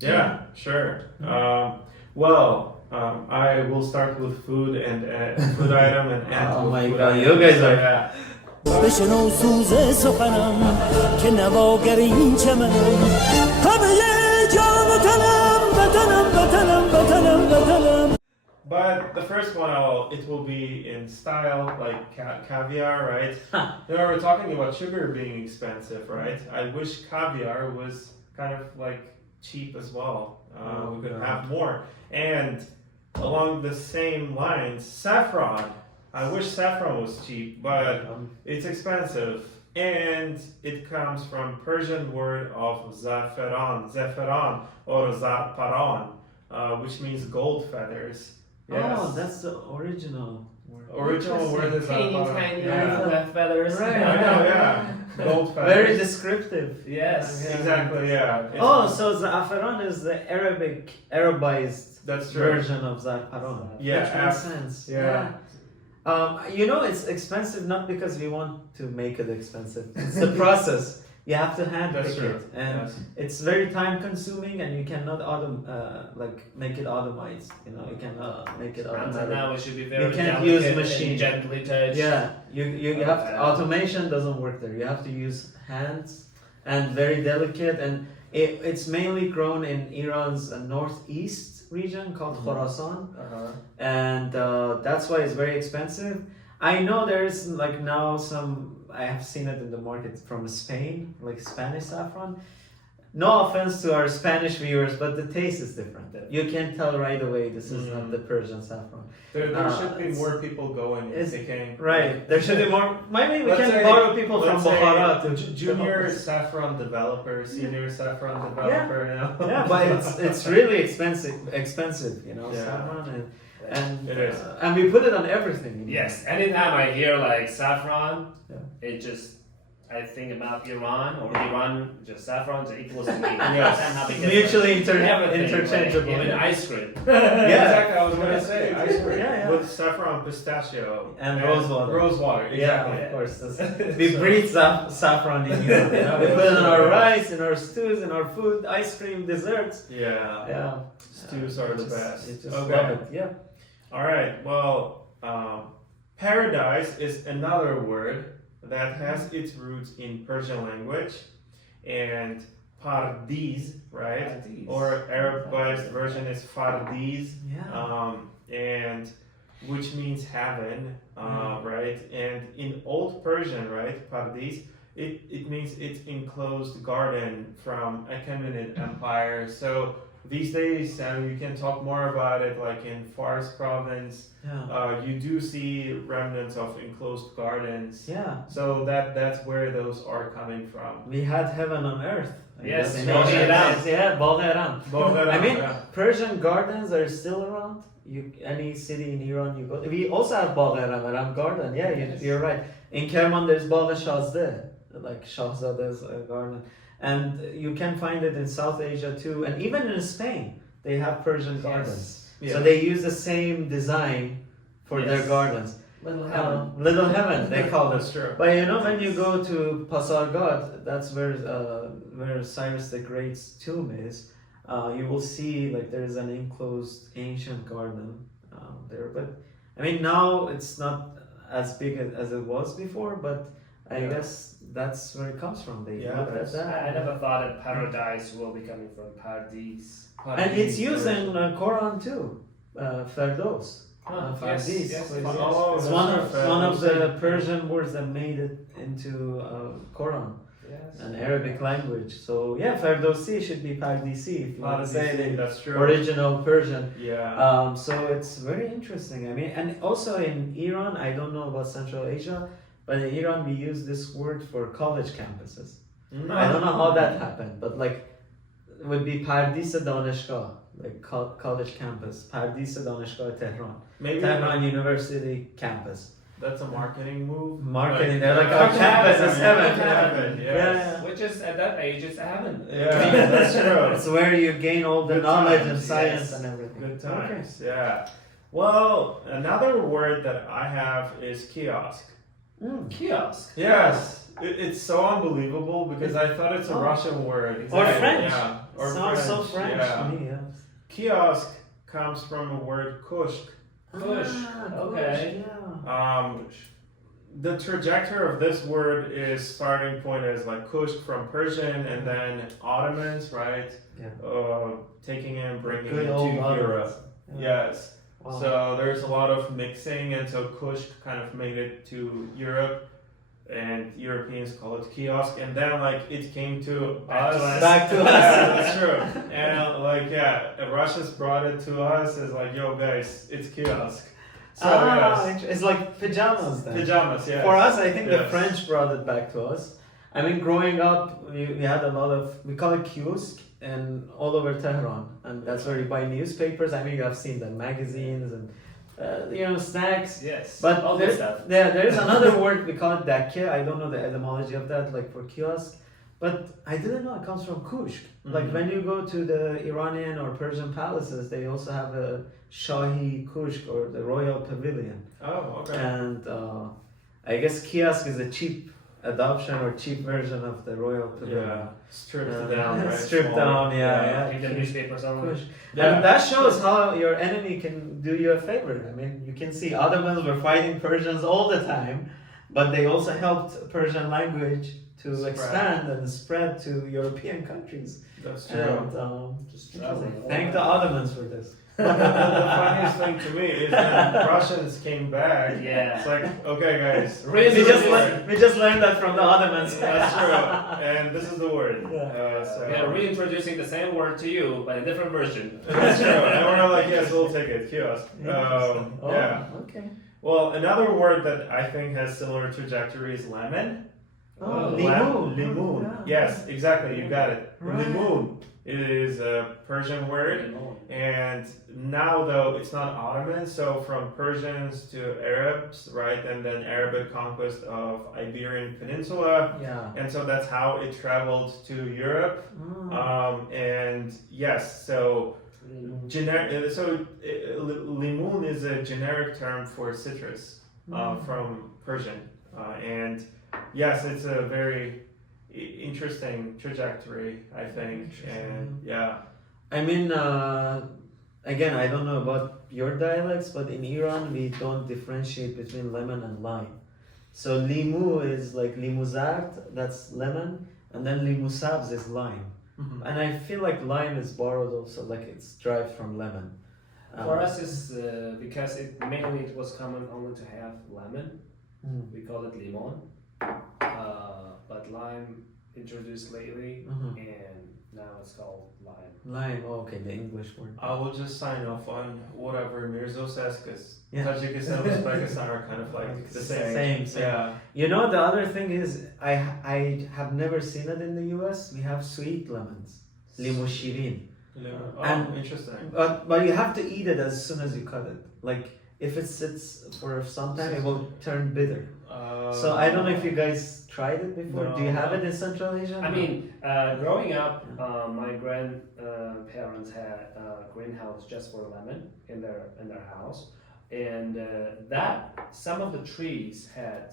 Yeah, sure. I will start with food and food item and end Oh with my food God, item. you guys So, are- yeah. بشنو سوز سخنم که نواگر این چمنم همه جام وطنم وطنم وطنم وطنم وطنم. But the first one, it will be in style, like caviar, right? We're talking about sugar being expensive, right? I wish caviar was kind of like cheap as well. We could have more. And along the same lines, saffron. I wish saffron was cheap, but it's expensive. And it comes from Persian word of zafaran or zarparan, which means gold feathers. Yes. Oh, that's the original word. Original word is Tiny, zafaran. tiny Yeah. feathers. Right. I know, yeah. Gold feathers. Very descriptive. Yes. Exactly, yeah. It's- Oh, so Saffron is the Arabized That's true. version of Saffron. Yeah, Which makes sense. yeah. It's expensive not because we want to make it expensive. It's the process. You have to hand That's pick true. it, and Yes. it's very time consuming, and you cannot make it automized. You cannot make it Until automatic. now, it should be very You can't delicate use and machine. gently touched. Yeah, you have to, automation doesn't work there. You have to use hands and very delicate, and it's mainly grown in Iran's northeast region called Khorasan, and that's why it's very expensive. I know there's like now I have seen it in the market from Spain, like Spanish saffron. No offense to our Spanish viewers, but the taste is different. You can tell right away this is not the Persian saffron. There should be more people going It's- picking. Right, there should be more. Maybe we Let's can say- borrow people from let's say Bukhara to junior saffron developer, senior saffron developer, you know? Yeah, but it's really expensive, Yeah. saffron, and It is. and we put it on everything. Yes, anytime I hear like saffron, Yeah. it just I think about Iran or Iran just saffron equals to me. Yes. Somehow because Mutually everything, interchangeable. like, even Yeah. ice cream. Yeah, exactly. I was gonna say ice cream Yeah, yeah. with saffron, pistachio, And rose water. Rose water, Yeah, exactly. of course. We breathe saffron in here. We put it in our rice, in our stews, in our food, ice cream, desserts. Yeah. Yeah, Stews are the best. You just Okay. love it. Yeah. All right. Well, paradise is another word that has its roots in Persian language, and Pardiz, right? Pardiz. Or Arabized version is Fardiz, Yeah. and which means heaven, right? And in Old Persian, right, Pardiz, it means it's enclosed garden from Achaemenid Empire. So these days, you can talk more about it, like in Fars province, Yeah. you do see remnants of enclosed gardens. Yeah. So that's where those are coming from. We had heaven on earth. Yes, In Bagh ancient Eram. days. Yeah, Bagh Eram. I mean, yeah. Persian gardens are still around. Any city in Iran you go. We also have Bagh Eram garden. Yeah, you're right. In Kerman there's Bagh Shazdeh, like Shahzade's garden. And you can find it in South Asia too. And even in Spain, they have Persian gardens. Yeah. So they use the same design for their Yes. gardens. Little heaven. Little heaven, they call it. That's true. But when you go to Pasargad, that's where Cyrus the Great's tomb is. You will see like there is an enclosed ancient garden there. But I mean now it's not as big as it was before. But I guess that's where it comes from. They looked at that. I never thought that paradise will be coming from Paradis. And it's used in Quran too. Ferdos. Fardis. yes, Oh, It's that's one of the right. Persian words that made it into Quran, Yes. an Arabic language. So yeah, Ferdowsi should be Pardisi if you want to say Paradisi, the that's true. original Persian. Yeah. So it's very interesting. I mean, and also in Iran, I don't know about Central Asia, but in Iran we use this word for college campuses. I don't know how that happened, but like it would be Pardis Daneshgah, like college campus, Pardis Daneshgah Tehran. Maybe Tehran University campus. that's a marketing move. Marketing, they're like, our campus is heaven. Yes. Which is at that age is heaven. Yeah, that's true. It's where you gain all the Good knowledge times, and science yes. and everything. Good times. Yeah. Well, another word that I have is kiosk. Kiosk. Yes. It's so unbelievable because I thought it's a Oh. Russian word. Or French. Yeah. or Sounds so French, French yeah. to me, yeah. Kiosk comes from a word kushk. Kush, okay. Yeah. The trajectory of this word is starting point is like kushk from Persian and then Ottomans, right? Yeah. Taking it, bringing Good it old to Ottomans. Europe. Yeah. Yes. Wow. So there's a lot of mixing, and so kushk kind of made it to Europe, and Europeans call it kiosk, and then like it came to us. Back to us. Yeah, that's true. And like Russians brought it to us as like, yo guys, it's kiosk. So yes, It's like pajamas then. pajamas. Yeah. For us, I think the Yes. French brought it back to us. I mean, growing up, we had a lot of, we call it kiosk, and all over Tehran, and that's where you buy newspapers. I mean, you have seen the magazines and snacks. Yes. But all there, good stuff. there is another word, we call it dakke. I don't know the etymology of that, like for kiosk, but I didn't know it comes from kushk. Like Mhm. when you go to the Iranian or Persian palaces, they also have a shahi kushk or the royal pavilion. Oh, okay. And I guess kiosk is a cheap adoption or cheap version of the royal pavilion. Yeah. Stripped down, right? Stripped Smaller. down, yeah. Read the newspapers only. Kush. Yeah. And that shows how your enemy can do you a favor. I mean, you can see Ottomans were fighting Persians all the time, but they also helped Persian language to Spread. expand and spread to European countries. That's true. And Just interesting. traveling. Thank the Ottomans for this. But the funniest thing to me is when Russians came back. Yeah. It's like, okay, guys, Really? We just learned that from the Ottomans. that's true, and this is the word. Yeah. So We are reintroducing the same word to you, but a different version. that's true, and we're like, yes, we'll take it, kiosk. Interesting. Yeah. Okay. Well, another word that I think has similar trajectory is lemon. Oh, Lemon. limun. Limun. Yeah. Yes, exactly. You got it. Right. Limun is a Persian word. And now, though, it's not Ottoman, so from Persians to Arabs, right, and then Arabic conquest of Iberian Peninsula, Yeah. and so that's how it traveled to Europe. Mm. And yes, so limun is a generic term for citrus from Persian, and yes, it's a very interesting trajectory, I think, and yeah. I mean, again, I don't know about your dialects, but in Iran we don't differentiate between lemon and lime. So limu is like limuzart, that's lemon, and then limusabz is lime. Mhm. And I feel like lime is borrowed also, like it's derived from lemon. For us, it's because it was common only to have lemon. Mm. We call it limon. But lime introduced lately, Mhm. and now it's called lime. Lime, oh, okay, the English word. I will just sign off on whatever Mirzo says, because Yeah. Tajikistan and Uzbekistan are kind of like the same. Same. Yeah. You know, the other thing is, I have never seen it in the US. We have sweet lemons, limu shirin. Oh, And- interesting. But you have to eat it as soon as you cut it. Like, if it sits for some time, it will turn bitter. So I don't know if you guys tried it before. Do you have it in Central Asia? I mean, growing up, my grandparents had a greenhouse just for lemon in their house, and that some of the trees had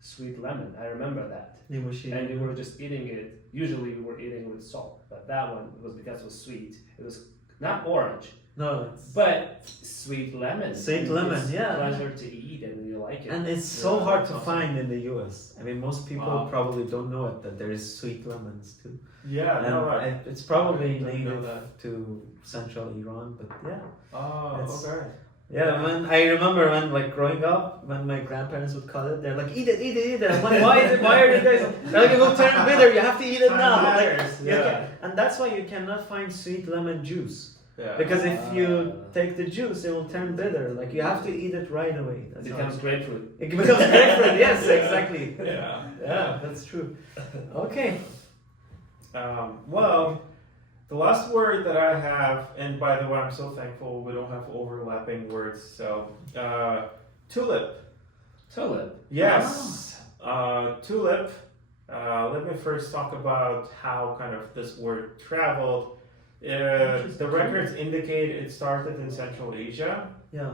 sweet lemon. I remember that, limu shirin. and we were just eating it. Usually, we were eating it with salt, but that one was because it was sweet. It was not orange, No, it's, but sweet lemon. Sweet And lemon, it's yeah. a pleasure to eat, and you like it. and it's so Yeah, hard to awesome. find in the US. I mean, most people Wow. probably don't know it, that there is sweet lemons too. Yeah, And no, it's probably I didn't know native that. to Central Iran, but yeah. Oh, It's- okay. Yeah, when I remember when like growing up, when my grandparents would cut it, they're like, eat it, eat it, eat it. I'm like, why are you guys? They're like, it will turn bitter. You have to eat it Time now. Like, matters, you yeah. can- and that's why you cannot find sweet lemon juice, Yeah. because if you take the juice, it will turn bitter. Like you have to eat it right away. It That's how becomes grapefruit. it becomes grapefruit. Yes, exactly. Yeah. Yeah, that's true. Okay. Well, the last word that I have, and by the way, I'm so thankful we don't have overlapping words. So, tulip. Tulip. Yes. Tulip. Let me first talk about how kind of this word traveled. The records indicate it started in Central Asia, Yeah.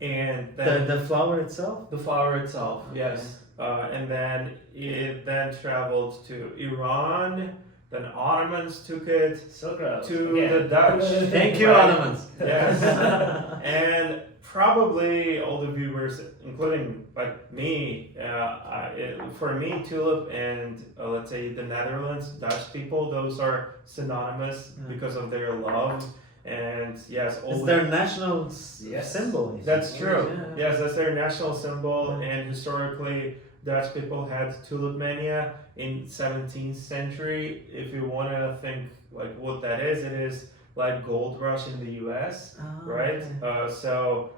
and then The flower itself. the flower itself, Okay. yes. And then it then traveled to Iran, then Ottomans took it Silk Road. to Yeah. the Dutch. Thank you, right? Ottomans. Yes. And probably all the viewers, including like me, for me, tulip and let's say the Netherlands, Dutch people, those are synonymous because of their love. And yes, It's their national Yes. symbol. that's true. Yeah. Yes, that's their national symbol. Yeah. And historically, Dutch people had tulip mania in 17th century. If you want to think like what that is, it is like gold rush in the U.S. Ah, right? okay. So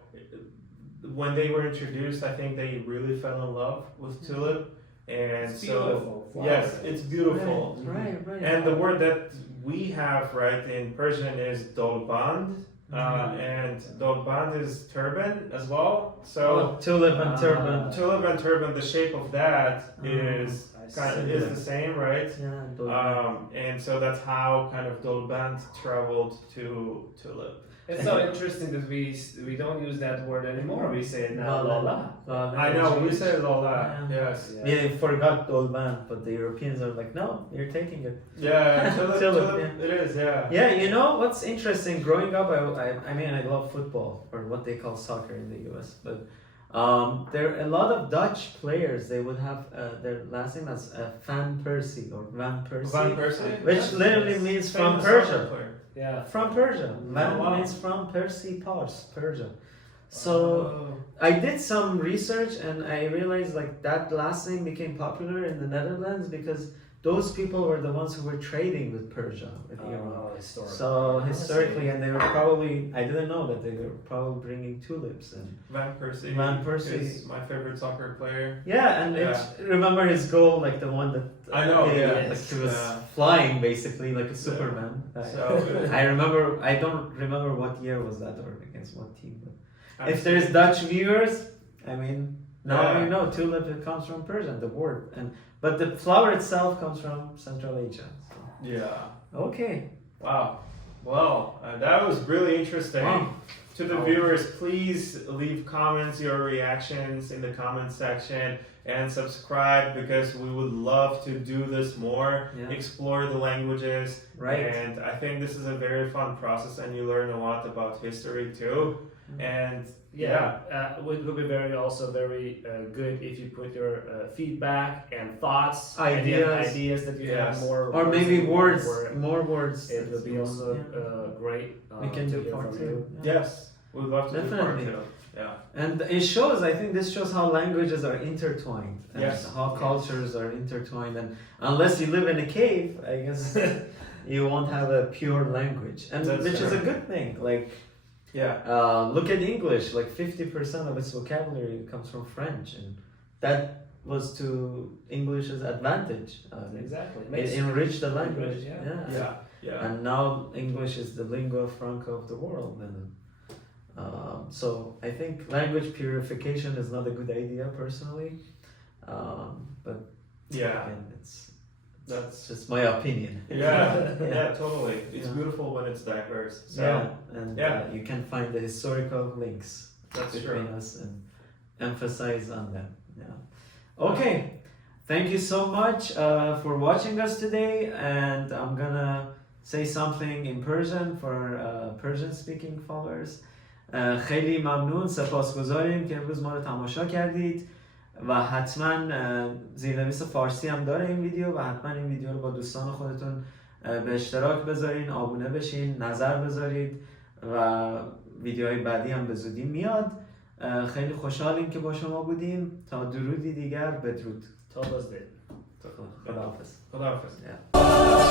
when they were introduced, I think they really fell in love with tulip. And It's so beautiful flower. yes, it's beautiful. Right. And the word that we have right in Persian is dolband. And dolband is turban as well. So Oh, tulip and turban. tulip and turban, the shape of that is I kind of see. is the same, right? Yeah, dolban. And so that's how kind of dolband traveled to tulip. It's so interesting that we don't use that word anymore. We say now lola. I know we say lola. Yeah. Yes. Yeah, forgot dolban, but the Europeans are like, no, you're taking it. Yeah, tulip, Tulip, tulip, it is. Yeah. Yeah, you know what's interesting? Growing up, I mean, I love football, or what they call soccer in the US. But there are a lot of Dutch players. They would have their last name as Van Persie or Van Persie, Van Persie, which literally means from Persia. Yeah. From Persia. Van wow. means from Persi, Persia. So Oh. I did some research and I realized like that last name became popular in the Netherlands because those people were the ones who were trading with Persia, with Iran. Historical. So historically, and they were probably, I didn't know that they were probably bringing tulips and Van Persie. Van Persie. is my favorite soccer player. yeah, and Yeah. It's, remember his goal, like the one that I know, he, yeah. like he was Yeah. flying basically like a Superman. So I remember, I don't remember what year was that or against what team. But if I'm- there's Dutch viewers, I mean, now Yeah. you know tulip it comes from Persian, the word, but the flower itself comes from Central Asia. So. Yeah. Okay. Wow. Well, that was really interesting. Wow. To the Oh. viewers, please leave comments, your reactions in the comment section, and subscribe because we would love to do this more, Yeah. explore the languages. Right. And I think this is a very fun process, and you learn a lot about history too. And It would be also very good if you put your feedback and thoughts, ideas that you have Yes. more, Or maybe words, for- more words. It would be also great. We can to do hear part from two. you. Yeah. yes, we'd love to Definitely. do part two. Yeah. And it shows, I think this shows how languages are intertwined. And Yes. how cultures are intertwined. And unless you live in a cave, I guess you won't have a pure language. And That's which is a true. good thing. Like, Yeah. look at English, like 50% of its vocabulary comes from French. And that was to English's advantage. Exactly. It enriched the language. Yeah. Yeah. And now English is the lingua franca of the world. And so I think language purification is not a good idea personally. But Yeah. again, That's just my opinion. yeah, totally. It's Yeah. beautiful when it's diverse. So Yeah, and Yeah. You can find the historical links that's between true. us and emphasize on them. Yeah. Okay. Thank you so much for watching us today, and I'm gonna say something in Persian for Persian-speaking followers. خیلی ممنون، سپاسگزاریم که امروز ما رو تماشا کردید و حتما زیرنویس فارسی هم داره این ویدیو و حتما این ویدیو رو با دوستان خودتون به اشتراک بذارین، آبونه بشین، نظر بذارید و ویدیوهای بعدی هم به زودی میاد. خیلی خوشحالیم که با شما بودیم. تا درودی دیگر، بدرود. Tell us that. خداحافظ. خداحافظ. Yeah.